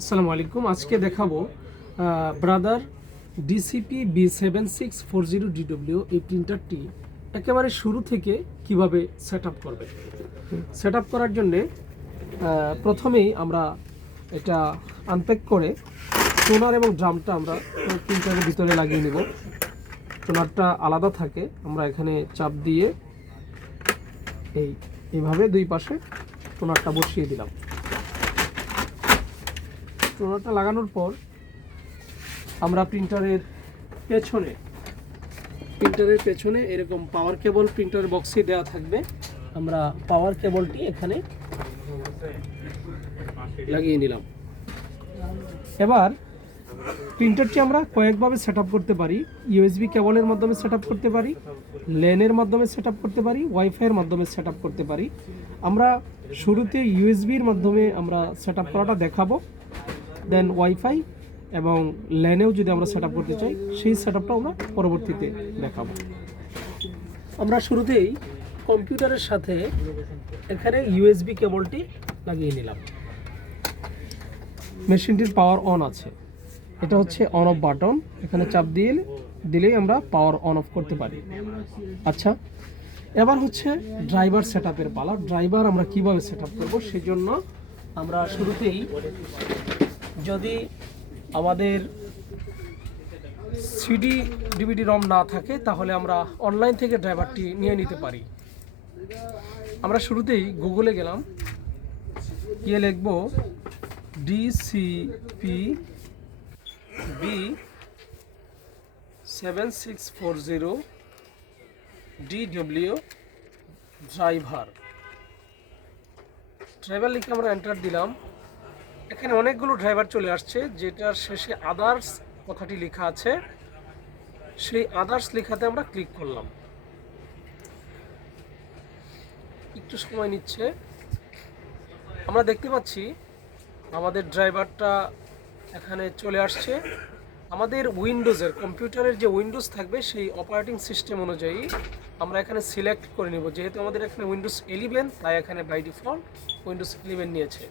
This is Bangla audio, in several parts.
আসসালামু আলাইকুম। আজকে দেখাবো ব্রাদার ডিসিপি B7640DW এই প্রিন্টারটি একেবারে শুরু থেকে কিভাবে সেট আপ করবে। সেট আপ করার জন্যে প্রথমেই আমরা এটা আনপ্যাক করে টোনার এবং ড্রামটা আমরা প্রিন্টারের ভিতরে লাগিয়ে নেব। টোনারটা আলাদা থাকে, আমরা এখানে চাপ দিয়ে এইভাবে দুই পাশে টোনারটা বসিয়ে দিলাম। টোনারটা লাগানোর পর আমরা প্রিন্টারের পেছনে এরকম পাওয়ার কেবল প্রিন্টারের বক্সে দেওয়া থাকবে। আমরা পাওয়ার কেবলটি এখানে লাগিয়ে নিলাম। এবার প্রিন্টারটি আমরা কয়েকভাবে সেট আপ করতে পারি। ইউএসবি কেবলের মাধ্যমে সেট আপ করতে পারি, ল্যানের মাধ্যমে সেট আপ করতে পারি, ওয়াইফাইয়ের মাধ্যমে সেট আপ করতে পারি। আমরা শুরুতে ইউএসবির মাধ্যমে আমরা সেট আপ করাটা দেখাবো, দেন ওয়াইফাই এবং ল্যানেও যদি আমরা সেট আপ করতে চাই সেই সেট আপটা আমরা পরবর্তীতে দেখাবো। আমরা শুরুতেই কম্পিউটারের সাথে এখানে ইউএসবি কেবলটি লাগিয়ে নিলাম। মেশিনটির পাওয়ার অন আছে, এটা হচ্ছে অন অফ বাটন, এখানে চাপ দিলেই আমরা পাওয়ার অন অফ করতে পারি। আচ্ছা, এবার হচ্ছে ড্রাইভার সেট আপের পালা। ড্রাইভার আমরা কিভাবে সেট আপ করবো সেই জন্য আমরা শুরুতেই, যদি আমাদের সিডি ডিভিডি রম না থাকে তাহলে আমরা অনলাইন থেকে ড্রাইভারটি নিয়ে নিতে পারি। আমরা শুরুতেই গুগলে গেলাম, গিয়ে লিখব ডিসিপি B7640DW ড্রাইভার লিখে আমরা এন্টার দিলাম। এখানে অনেকগুলো ড্রাইভার চলে আসছে, যেটার শেষে আদার্স কথাটি লেখা আছে, সেই আদার্স লেখাতে আমরা ক্লিক করলাম। একটু সময় নিচ্ছে। আমরা দেখতে পাচ্ছি আমাদের ড্রাইভারটা এখানে চলে আসছে। আমাদের উইন্ডোজের কম্পিউটারের যে উইন্ডোজ থাকবে সেই অপারেটিং সিস্টেম অনুযায়ী আমরা এখানে সিলেক্ট করে নিব। যেহেতু আমাদের এখানে উইন্ডোজ 11, তাই এখানে বাই ডিফল্ট উইন্ডোজ 11 নিয়েছে।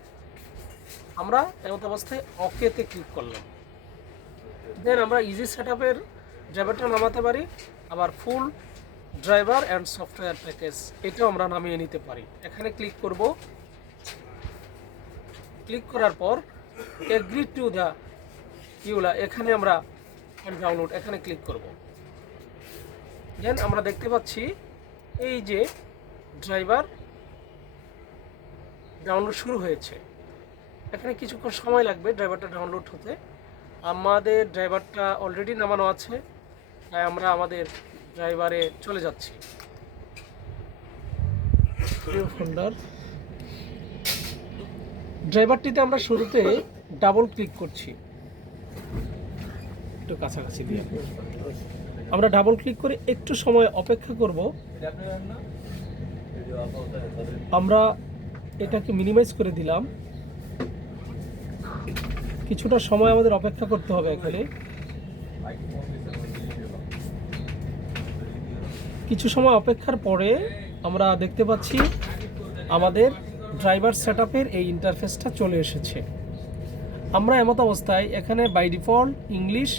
আমরা এমত অবস্থায় ওকেতে ক্লিক করলাম। দেন আমরা ইজি সেট আপের ড্রাইভারটা নামাতে পারি, আবার ফুল ড্রাইভার অ্যান্ড সফটওয়্যার প্যাকেজ এটাও আমরা নামিয়ে নিতে পারি। এখানে ক্লিক করব। ক্লিক করার পর এগ্রি টু দ্য ইউলা, এখানে আমরা ডাউনলোড এখানে ক্লিক করব। দেন আমরা দেখতে পাচ্ছি এই যে ড্রাইভার ডাউনলোড শুরু হয়েছে। এখানে কিছুক্ষণ সময় লাগবে ড্রাইভারটা ডাউনলোড হতে। আমাদের ড্রাইভারটা অলরেডি নামানো আছে, তাই আমরা আমাদের ড্রাইভারে চলে যাচ্ছি। ফোল্ডার ড্রাইভারটিতে আমরা শুরুতে ডাবল ক্লিক করছি, একটু কাছাকাছি দিয়ে আমরা ডাবল ক্লিক করে একটু সময় অপেক্ষা করব। আমরা এটাকে মিনিমাইজ করে দিলাম। কিছুটা সময় আমাদের অপেক্ষা করতে হবে। এখানে কিছু সময় অপেক্ষার পরে আমরা দেখতে পাচ্ছি আমাদের ড্রাইভার সেটআপের এই ইন্টারফেসটা চলে এসেছে। আমরা এমত অবস্থায় এখানে by default English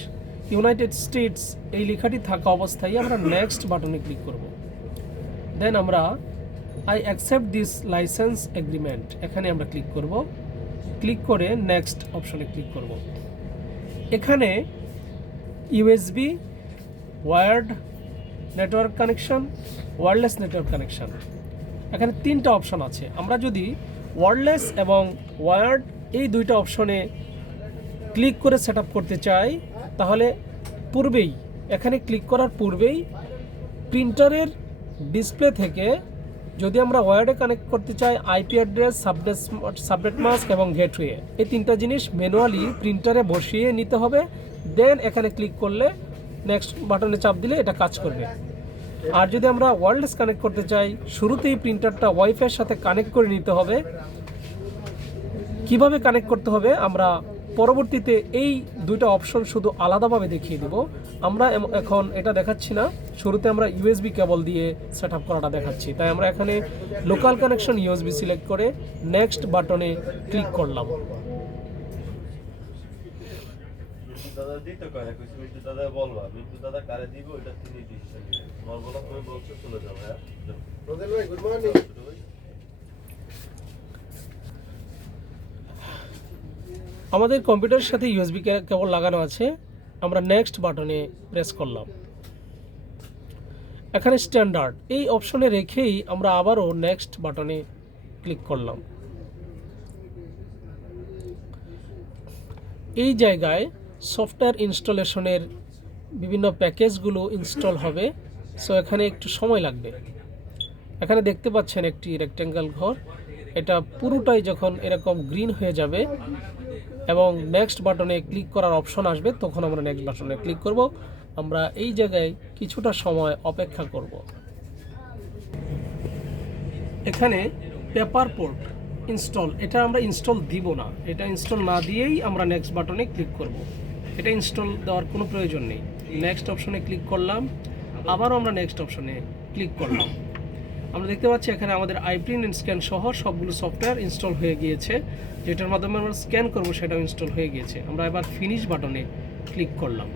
United States এই লেখাটি থাকা অবস্থায় আমরা নেক্সট বাটনে ক্লিক করব। দেন আমরা I accept this licence agreement এখানে আমরা ক্লিক করব। ক্লিক করে নেক্সট অপশনে ক্লিক করব। এখানে USB, wired network connection, wireless network connection, এখানে তিনটা অপশন আছে। আমরা যদি ওয়্যারলেস এবং ওয়্যার্ড এই দুইটা অপশনে ক্লিক করে সেট আপ করতে চাই, তাহলে এখানে ক্লিক করার পূর্বেই প্রিন্টারের ডিসপ্লে থেকে যদি আমরা ওয়্যার্ডে কানেক্ট করতে চাই, আইপি অ্যাড্রেস, সাবনেট মাস্ক এবং গেটওয়ে, এই তিনটা জিনিস ম্যানুয়ালি প্রিন্টারে বসিয়ে নিতে হবে। দেন এখানে ক্লিক করলে নেক্সট বাটনে চাপ দিলে এটা কাজ করবে। আর যদি আমরা ওয়্যারলেস কানেক্ট করতে চাই, শুরুতেই প্রিন্টারটা ওয়াইফাইয়ের সাথে কানেক্ট করে নিতে হবে। কিভাবে কানেক্ট করতে হবে আমরা পরবর্তীতে এই দুইটা অপশন শুধু আলাদাভাবে দেখিয়ে দেব। আমরা এখন এটা দেখাচ্ছি না, শুরুতে আমরা ইউএসবি কেবল দিয়ে সেট আপ করাটা দেখাচ্ছি। তাই আমরা এখানে লোকাল কানেকশন ইউএসবি সিলেক্ট করে নেক্সট বাটনে ক্লিক করলাম। দাদা দিতে কয় না, কইছি মিন্টু দাদা বলবা, মিন্টু দাদা কারে দিব ওটা তিনি ডিসিশন নেবেন। তোমার বলা তুমি বলছো চলে যাও। হ্যাঁ রোদেল ভাই, গুড মর্নিং। আমাদের কম্পিউটারের সাথে ইউএসবি কেবল লাগানো আছে। আমরা নেক্সট বাটনে প্রেস করলাম। এখানে স্ট্যান্ডার্ড এই অপশনে রেখেই আমরা আবারও নেক্সট বাটনে ক্লিক করলাম। এই জায়গায় সফটওয়্যার ইনস্টলেশনের বিভিন্ন প্যাকেজগুলো ইনস্টল হবে, সো এখানে একটু সময় লাগবে। এখানে দেখতে পাচ্ছেন একটি রেক্ট্যাঙ্গেল ঘর, এটা পুরোটাই যখন এরকম গ্রিন হয়ে যাবে এবং নেক্সট বাটনে ক্লিক করার অপশন আসবে, তখন আমরা নেক্সট বাটনে ক্লিক করব। আমরা এই জায়গায় কিছুটা সময় অপেক্ষা করব। এখানে পেপার পোর্ট ইনস্টল, এটা আমরা ইনস্টল দিব না, এটা ইনস্টল না দিয়েই আমরা নেক্সট বাটনে ক্লিক করব। এটা ইনস্টল দেওয়ার কোনো প্রয়োজন নেই। নেক্সট অপশনে ক্লিক করলাম, আবারও আমরা নেক্সট অপশনে ক্লিক করলাম। আমরা দেখতে পাচ্ছি এখানে আমাদের আইপ্রিন্ট এন্ড স্ক্যান সহ সবগুলো সফটওয়্যার ইনস্টল হয়ে গিয়েছে। যেটার মাধ্যমে আমরা স্ক্যান করব সেটাও ইনস্টল হয়ে গিয়েছে। আমরা এবার ফিনিশ বাটনে ক্লিক করলাম।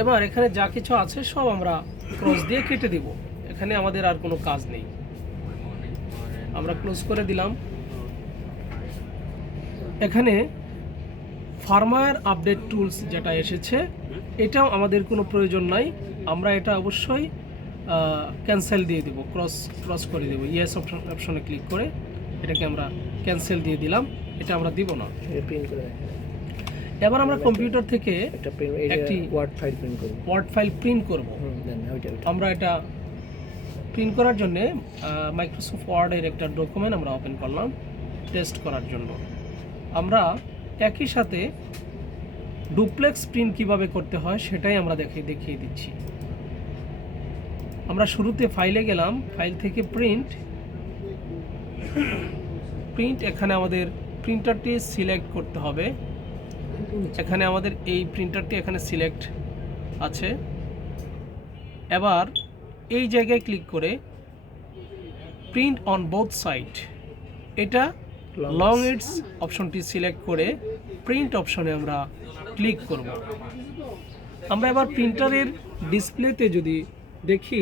এবার এখানে যা কিছু আছে সব আমরা ক্রস দিয়ে কেটে দিব। এখানে আমাদের আর কোনো কাজ নেই। আমরা ক্লোজ করে দিলাম। এখানে ফার্মওয়্যার আপডেট টুলস যেটা এসেছে, এটাও আমাদের কোনো প্রয়োজন নাই। আমরা এটা অবশ্যই ক্যান্সেল দিয়ে দেব, ক্রস করে দেব। ইয়েস অপশনে ক্লিক করে এটাকে আমরা ক্যান্সেল দিয়ে দিলাম, এটা আমরা দিব না। এবার আমরা কম্পিউটার থেকে একটি ওয়ার্ড ফাইল প্রিন্ট করব। আমরা এটা প্রিন্ট করার জন্য মাইক্রোসফট ওয়ার্ডের একটা ডকুমেন্ট আমরা ওপেন করলাম টেস্ট করার জন্য। আমরা একই সাথে ডুপ্লেক্স প্রিন্ট কিভাবে করতে হয় সেটাই আমরা দেখিয়ে দিচ্ছি। আমরা শুরুতে ফাইলে গেলাম, ফাইল থেকে প্রিন্ট, এখানে আমাদের প্রিন্টারটি সিলেক্ট করতে হবে। এখানে আমাদের এই প্রিন্টারটি এখানে সিলেক্ট আছে। এবার এই জায়গায় ক্লিক করে প্রিন্ট অন বোথ সাইড, এটা লং ইটস অপশনটি সিলেক্ট করে প্রিন্ট অপশনে আমরা ক্লিক করব। আমরা এবার প্রিন্টারের ডিসপ্লেতে যদি দেখি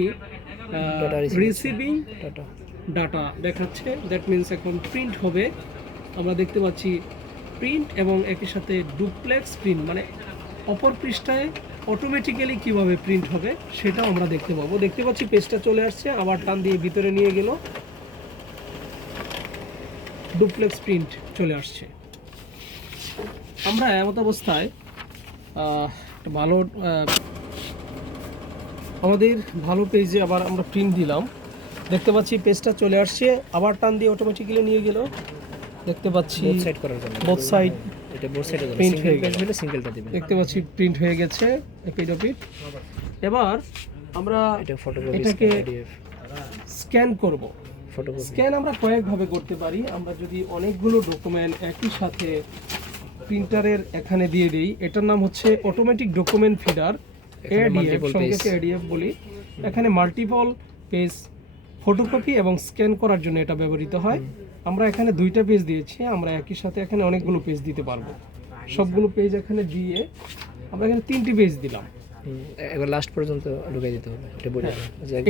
রিসিভিং ডাটা দেখাচ্ছে, দ্যাট মিনস এখন প্রিন্ট হবে। আমরা দেখতে পাচ্ছি প্রিন্ট এবং একই সাথে ডুপ্লেক্স প্রিন্ট, মানে অপর পৃষ্ঠায় অটোমেটিক্যালি কিভাবে প্রিন্ট হবে সেটাও আমরা দেখতে পাবো। দেখতে পাচ্ছি পেজটা চলে আসছে, আবার টান দিয়ে ভিতরে নিয়ে গেল, ডুপ্লেক্স প্রিন্ট চলে আসছে। আমরা এমত অবস্থায় ভালো আমাদের ভালো পেজে আবার আমরা প্রিন্ট দিলাম। দেখতে পাচ্ছি পেজটা চলে আসছে, আবার টান দিয়ে অটোমেটিক্যালি নিয়ে গেল। দেখতে পাচ্ছি বোথ সাইড প্রিন্ট হয়ে গেছে, দেখতে পাচ্ছি প্রিন্ট হয়ে গেছে এপিড। এবার আমরা এটাকে স্ক্যান করব। স্ক্যান আমরা কয়েকভাবে করতে পারি। আমরা যদি অনেকগুলো ডকুমেন্ট একই সাথে প্রিন্টারের এখানে দিয়ে দিই, এটার নাম হচ্ছে অটোমেটিক ডকুমেন্ট ফিডার, এডিএফ, সংক্ষেপে এডিএফ বলি। এখানে মাল্টিপল পেজ ফটোকপি এবং স্ক্যান করার জন্য এটা ব্যবহৃত হয়। আমরা এখানে দুইটা পেজ দিয়েছি, আমরা একই সাথে এখানে অনেকগুলো পেজ দিতে পারবো। সবগুলো পেজ এখানে দিয়ে আমরা এখানে 3টি পেজ দিলাম। এবার লাস্ট পর্যন্ত ঢুকিয়ে দিতে হবে।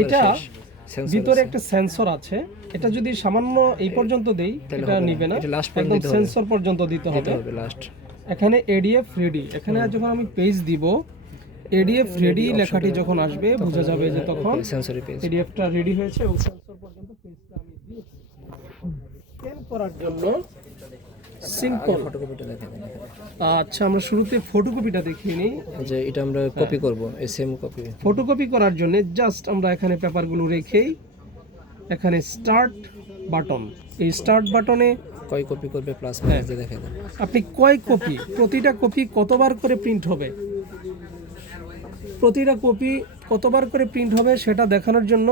এটা ভিতরে একটা সেন্সর আছে, এটা যদি সামান্য এই পর্যন্ত দেই এটা নিবে না, একদম সেন্সর পর্যন্ত দিতে হবে লাস্ট। এখানে এডিএফ রেডি, এখানে যখন আমি পেজ দিব, এডিএফ রেডি লেখাটি যখন আসবে বোঝা যাবে যে তখন সেন্সরি পেজ এডিএফটা রেডি হয়েছে এবং সেন্সর পর্যন্ত পেজটা আমি দিয়েছি। স্ক্যান করার জন্য সিম্পল ফটোকপিটা দেখেন। আচ্ছা, আমরা শুরুতে ফটোকপিটা দেখিয়ে নিই যে এটা আমরা কপি করব, এই সেম কপি। ফটোকপি করার জন্য জাস্ট আমরা এখানে পেপারগুলো রেখেই এখানে স্টার্ট বাটন, এই স্টার্ট বাটনে কয় কপি করবে প্লাস মাইনাস দিয়ে দেখে দেন। আপনি কয় কপি, প্রতিটা কপি কতবার করে প্রিন্ট হবে, প্রতিটা কপি কতবার করে প্রিন্ট হবে সেটা দেখানোর জন্য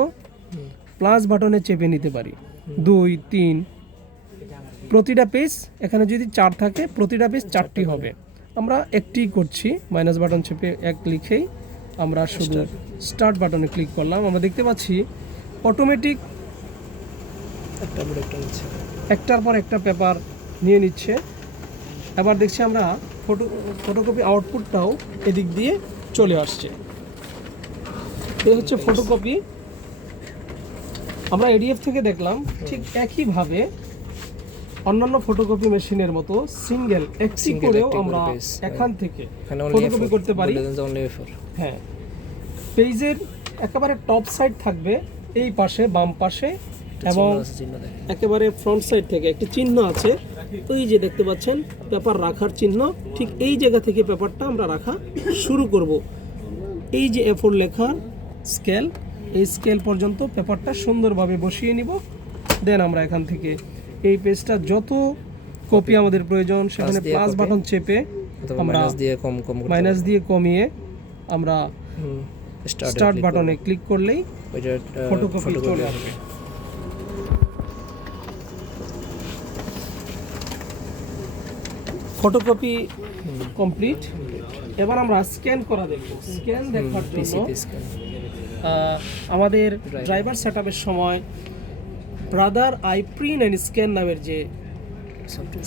প্লাস বাটনে চেপে নিতে পারি। 2, 3, প্রতিটা পেজ এখানে যদি 4 থাকে প্রতিটা পেজ 4টি হবে। আমরা একটি করছি, মাইনাস বাটন চেপে 1 লিখেই আমরা শুধু স্টার্ট বাটনে ক্লিক করলাম। আমরা দেখতে পাচ্ছি অটোমেটিক একটার পর একটা পেপার নিয়ে নিচ্ছে। এবার দেখছি আমরা ফটোকপি আউটপুটটাও এদিক দিয়ে চলে আসছে। এই হচ্ছে ফটোকপি। আমরা এডিএফ থেকে দেখলাম ঠিক একইভাবে অন্যান্য ফটোকপি মেশিনের মতো সিঙ্গেল একটি করেও আমরা এখান থেকে ফটোকপি করতে পারি। হ্যাঁ, পেজের একেবারে টপ সাইড থাকবে এই পাশে বাম পাশে, এবং একেবারে ফ্রন্ট সাইড থেকে একটি চিহ্ন আছে, ওই যে দেখতে পাচ্ছেন পেপার রাখার চিহ্ন, ঠিক এই জায়গা থেকে পেপারটা আমরা রাখা শুরু করব। এই যে A4 লেখার স্কেল, এই স্কেল পর্যন্ত পেপারটা সুন্দরভাবে বসিয়ে নিব। দেন আমরা এখান থেকে এই পেজটা যত কপি আমাদের প্রয়োজন সেখানে প্লাস বাটন চেপে আমরা মাইনাস দিয়ে কমিয়ে আমরা স্টার্ট বাটনে ক্লিক করলেই ফটোকপি চলে আসবে। Photocopy complete. এবার আমরা স্ক্যান করা দেখব। স্ক্যান দেখার জন্য আমাদের ড্রাইভার সেটআপের সময় brother I print and scan নামের যে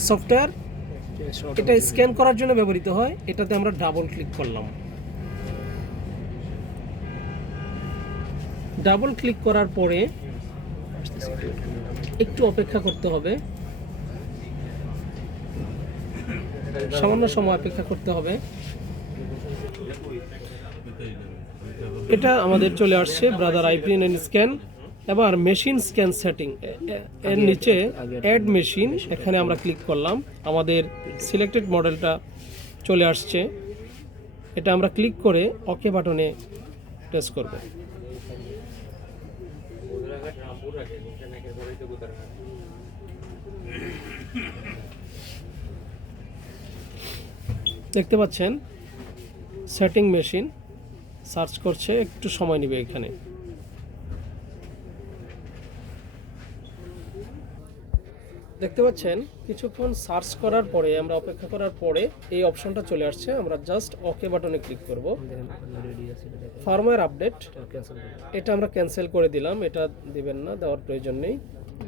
সফটওয়্যার, এটা স্ক্যান করার জন্য ব্যবহৃত হয়। এটাতে আমরা ডাবল ক্লিক করলাম। ডাবল ক্লিক করার পরে একটু অপেক্ষা করতে হবে, সামান্য সময় অপেক্ষা করতে হবে। এটা আমাদের চলে আসছে brother I print and scan. এবার মেশিন স্ক্যান সেটিং এর নিচে অ্যাড মেশিন, এখানে আমরা ক্লিক করলাম। আমাদের সিলেক্টেড মডেলটা চলে আসছে। এটা আমরা ক্লিক করে ওকে বাটনে প্রেস করব। দেখতে পাচ্ছেন সেটিং মেশিন সার্চ করছে, একটু সময় নেবে এখানে। দেখতে পাচ্ছেন কিছুক্ষণ সার্চ করার পরে, আমরা অপেক্ষা করার পরে এই অপশনটা চলে আসছে। আমরা জাস্ট ওকে বাটনে ক্লিক করব। ফার্মওয়্যার আপডেট, এটা আমরা ক্যান্সেল করে দিলাম, এটা দিবেন না, দেওয়ার প্রয়োজন নেই।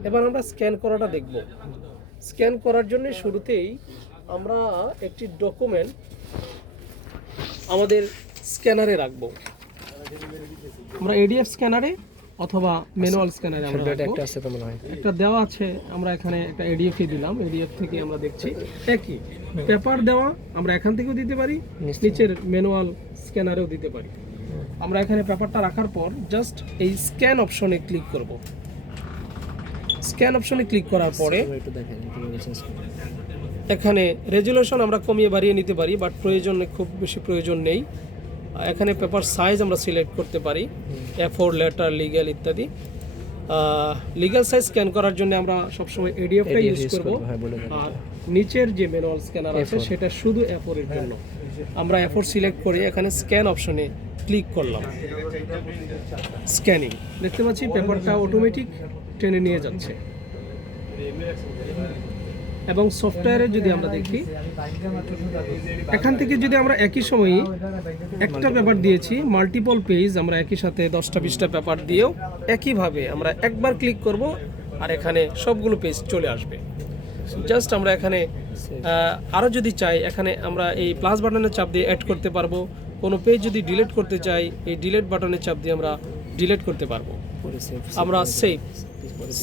এবার আমরা স্ক্যান করাটা দেখব। স্ক্যান করার জন্য শুরুতেই আমরা একটি ডকুমেন্ট আমাদের স্ক্যানারে রাখব। আমরা এডিএফ স্ক্যানারে অথবা ম্যানুয়াল স্ক্যানারে আমরা রাখবো। একটা দেওয়া আছে, আমরা এখানে একটা এডিএফ দিলাম। এডিএফ থেকে আমরা দেখছি একই পেপার দেওয়া, আমরা এখান থেকেও দিতে পারি, নিচের ম্যানুয়াল স্ক্যানারেও দিতে পারি। আমরা এখানে পেপারটা রাখার পর জাস্ট এই স্ক্যান অপশনে ক্লিক করব। স্ক্যান অপশনে ক্লিক করার পরে এখানে রেজুলেশন আমরা কমিয়ে বাড়িয়ে নিতে পারি, বাট প্রয়োজন খুব বেশি প্রয়োজন নেই। এখানে পেপার সাইজ আমরা সিলেক্ট করতে পারি, A4, লেটার, লিগ্যাল ইত্যাদি। লিগ্যাল সাইজ স্ক্যান করার জন্য আমরা সবসময় এডিএফটা ইউজ করব। আর নিচের যে ম্যানুয়াল স্ক্যানার আছে সেটা শুধু A4 এর জন্য। আমরা A4 সিলেক্ট করে এখানে স্ক্যান অপশনে ক্লিক করলাম। স্ক্যানিং, দেখতে পাচ্ছি পেপারটা অটোমেটিক টেনে নিয়ে যাচ্ছে। এবং সফটওয়্যারে যদি আমরা দেখি, এখান থেকে যদি আমরা একই সময়ে একটা পেপার দিয়েছি, মাল্টিপল পেজ আমরা একই সাথে 10টা 20টা পেপার দিয়েও একইভাবে আমরা একবার ক্লিক করব আর এখানে সবগুলো পেজ চলে আসবে। জাস্ট আমরা এখানে আরও যদি চাই, এখানে আমরা এই প্লাস বাটনের চাপ দিয়ে অ্যাড করতে পারবো। কোনো পেজ যদি ডিলিট করতে চাই, এই ডিলিট বাটনের চাপ দিয়ে আমরা ডিলিট করতে পারবো। আমরা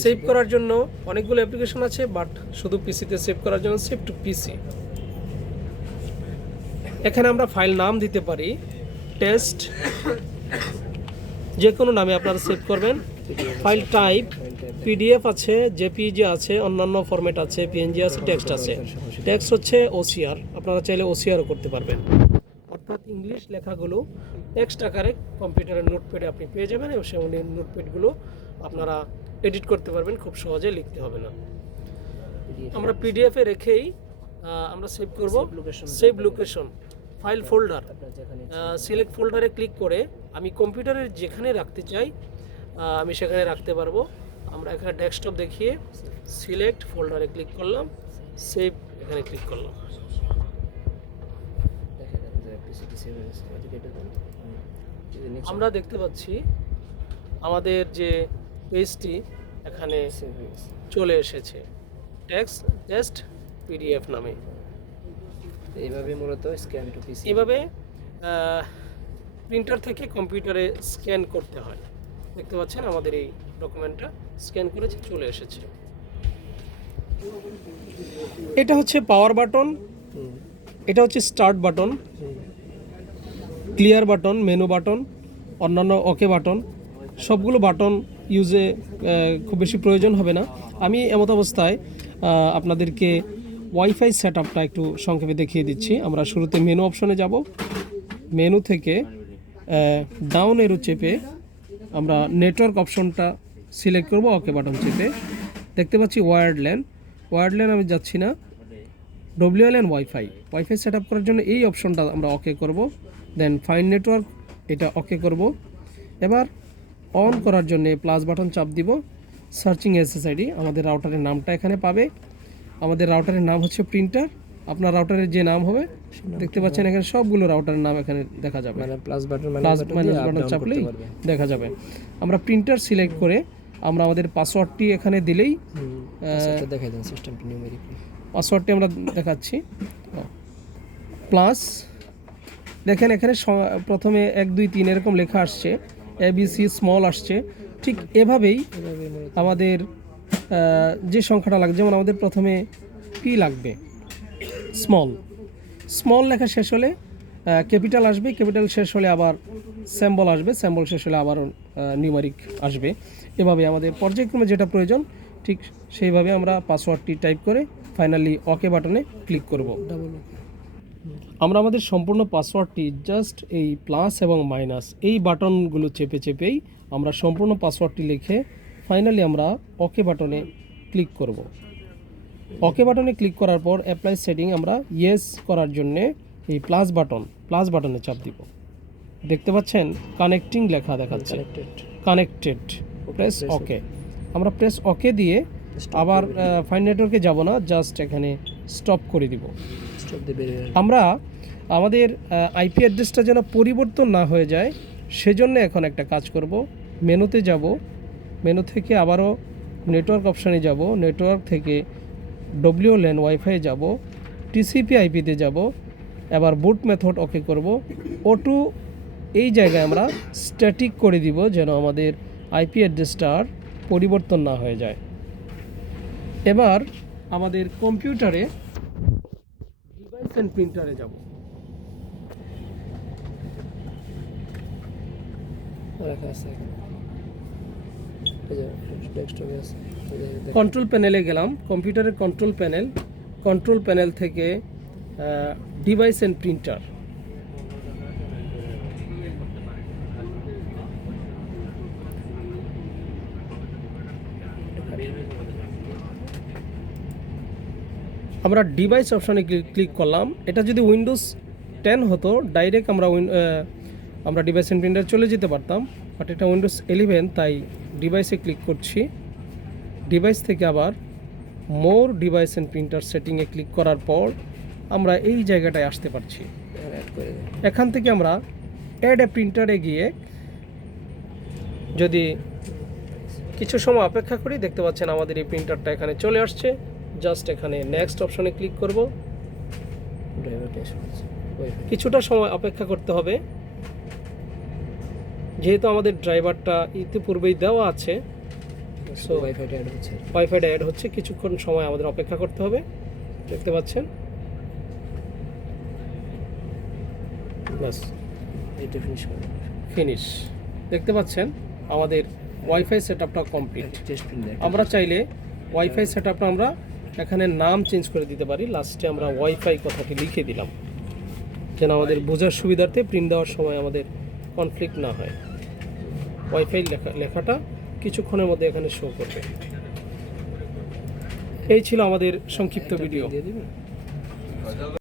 সেভ করার জন্য অনেকগুলো অ্যাপ্লিকেশন আছে, বাট শুধু পিসিতে সেভ করার জন্য সেভ টু পিসি। এখানে আমরা ফাইল নাম দিতে পারি টেস্ট, যে কোনো নামে আপনারা সেভ করবেন। ফাইল টাইপ পিডিএফ আছে, জেপিজি আছে, অন্যান্য ফরম্যাট আছে, পিএনজি আছে, টেক্সট আছে। টেক্সট হচ্ছে ওসিআর, আপনারা চাইলে ওসিআরও করতে পারবেন। অর্থাৎ ইংলিশ লেখাগুলো টেক্সট আকারে কম্পিউটারের নোটপ্যাডে আপনি পেয়ে যাবেন, এবং সেই নোটপ্যাডগুলো আপনারা এডিট করতে পারবেন, খুব সহজে লিখতে হবে না। আমরা পিডিএফে রেখেই আমরা সেভ করব। Save location, file folder, select ফোল্ডারে ক্লিক করে আমি কম্পিউটারের যেখানে রাখতে চাই আমি সেখানে রাখতে পারবো। আমরা এখানে ডেস্কটপ দেখিয়ে সিলেক্ট ফোল্ডারে ক্লিক করলাম, সেভ এখানে ক্লিক করলাম। আমরা দেখতে পাচ্ছি আমাদের যে পেজটি এখানে চলে এসেছে। টেক্সট পিডিএফ নামে। এইভাবে মূলত স্ক্যান টু পিসি। এভাবে প্রিন্টার থেকে কম্পিউটারে স্ক্যান করতে হয়। দেখতে পাচ্ছেন আমাদের এই ডকুমেন্টটা স্ক্যান করেছে, চলে এসেছে। এটা হচ্ছে পাওয়ার বাটন, এটা হচ্ছে start button, clear button, menu button, অন্যান্য ওকে বাটন, সবগুলো বাটন ইউজে খুব বেশি প্রয়োজন হবে না। আমি এমত অবস্থায় আপনাদেরকে ওয়াইফাই সেট আপটা একটু সংক্ষেপে দেখিয়ে দিচ্ছি। আমরা শুরুতে মেনু অপশনে যাব, মেনু থেকে ডাউন এরো চেপে আমরা নেটওয়ার্ক অপশনটা সিলেক্ট করব, ওকে বাটন চেপে। দেখতে পাচ্ছি ওয়ার্ড ল্যান আমি যাচ্ছি না, WLAN ওয়াইফাই সেট আপ করার জন্য এই অপশনটা আমরা ওকে করব। দেন ফাইন নেটওয়ার্ক, এটা ওকে করব। এবার অন করার জন্য প্লাস বাটন চাপ দিব, সার্চিং SSID, আমাদের রাউটারের নামটা এখানে পাবে। আমাদের রাউটারের নাম হচ্ছে প্রিন্টার, আপনার রাউটারের যে নাম হবে দেখতে পাচ্ছেন এখানে সবগুলো রাউটারের নাম এখানে দেখা যাবে। মানে plus button plus minus button চাপলেই দেখা যাবে। আমরা প্রিন্টার সিলেক্ট করে আমরা আমাদের পাসওয়ার্ডটি এখানে দিলেই পাসওয়ার্ডটা দেখাই দেন, সিস্টেম নিউমেরিক পাসওয়ার্ডটি আমরা দেখাচ্ছি। প্লাস দেখেন এখানে প্রথমে 1 2 3 এরকম লেখা আসছে, ABC স্মল আসছে। ঠিক এভাবেই আমাদের যে সংখ্যাটা লাগবে, যেমন আমাদের প্রথমে P লাগবে, স্মল লেখা শেষ হলে ক্যাপিটাল আসবে, ক্যাপিটাল শেষ হলে আবার স্যাম্বল আসবে, স্যাম্বল শেষ হলে আবার নিউমারিক আসবে। এভাবে আমাদের পর্যায়ক্রমে যেটা প্রয়োজন ঠিক সেইভাবে আমরা পাসওয়ার্ডটি টাইপ করে ফাইনালি ওকে বাটনে ক্লিক করব। আমরা আমাদের সম্পূর্ণ পাসওয়ার্ডটি জাস্ট এই প্লাস এবং মাইনাস এই বাটনগুলো চেপেই আমরা সম্পূর্ণ পাসওয়ার্ডটি লিখে ফাইনালি আমরা ওকে বাটনে ক্লিক করব। ওকে বাটনে ক্লিক করার পর অ্যাপ্লাই সেটিং আমরা ইয়েস করার জন্য এই প্লাস বাটনে চাপ দিব। দেখতে পাচ্ছেন কানেক্টিং লেখা দেখাচ্ছে, কানেক্টেড, প্রেস ওকে। আমরা প্রেস ওকে দিয়ে আবার ফাইন নেটওয়ার্কে যাব না, জাস্ট এখানে স্টপ করে দিব। আমরা আমাদের IP অ্যাড্রেসটা যেন পরিবর্তন না হয়ে যায় সেজন্য এখন একটা কাজ করব, মেনুতে যাব, মেনু থেকে আবারও নেটওয়ার্ক অপশানে যাব, নেটওয়ার্ক থেকে WLAN ওয়াইফাই যাব, TCP/IP-তে যাব, এবার বুট মেথড ওকে করব। O2 এই জায়গায় আমরা স্ট্যাটিক করে দিব যেন আমাদের IP অ্যাড্রেসটা আর পরিবর্তন না হয়ে যায়। এবার আমাদের কম্পিউটারে ডিভাইস এন্ড প্রিন্টারে যাব। কন্ট্রোল প্যানেলে গেলাম, কম্পিউটারের কন্ট্রোল প্যানেল থেকে ডিভাইস এন্ড প্রিন্টার। আমরা ডিভাইস অপশানে ক্লিক করলাম। এটা যদি উইন্ডোজ 10 হতো ডাইরেক্ট আমরা ডিভাইস এন্ড প্রিন্টার চলে যেতে পারতাম, বাট এটা উইন্ডোজ 11 তাই ডিভাইসে ক্লিক করছি। ডিভাইস থেকে আবার মোর ডিভাইস এন্ড প্রিন্টার সেটিংয়ে ক্লিক করার পর আমরা এই জায়গাটায় আসতে পারছি। এখান থেকে আমরা অ্যাড এ প্রিন্টারে গিয়ে যদি কিছু সময় অপেক্ষা করি, দেখতে পাচ্ছেন আমাদের এই প্রিন্টারটা এখানে চলে আসছে। জাস্ট এখানে নেক্সট অপশনে ক্লিক করব। কিছুটা সময় অপেক্ষা করতে হবে, যেহেতু আমাদের ড্রাইভারটা ইতিপূর্বেই দেওয়া আছে, সো ওয়াইফাইটা অ্যাড হচ্ছে, কিছুক্ষণ সময় আমাদের অপেক্ষা করতে হবে। দেখতে পাচ্ছেন বাস এটা ফিনিশ। দেখতে পাচ্ছেন আমাদের ওয়াইফাই সেটআপটা কমপ্লিট। আমরা চাইলে ওয়াইফাই সেটআপটা আমরা এখানে নাম চেঞ্জ করে দিতে পারি। লাস্টে আমরা ওয়াইফাই কথাটি লিখে দিলাম যেন আমাদের বোঝার সুবিধার্থে প্রিন্ট দেওয়ার সময় আমাদের কনফ্লিক্ট না হয়। ওয়াইফাই লেখাটা কিছুক্ষণের মধ্যে এখানে শো করবে। এই ছিল আমাদের সংক্ষিপ্ত ভিডিও।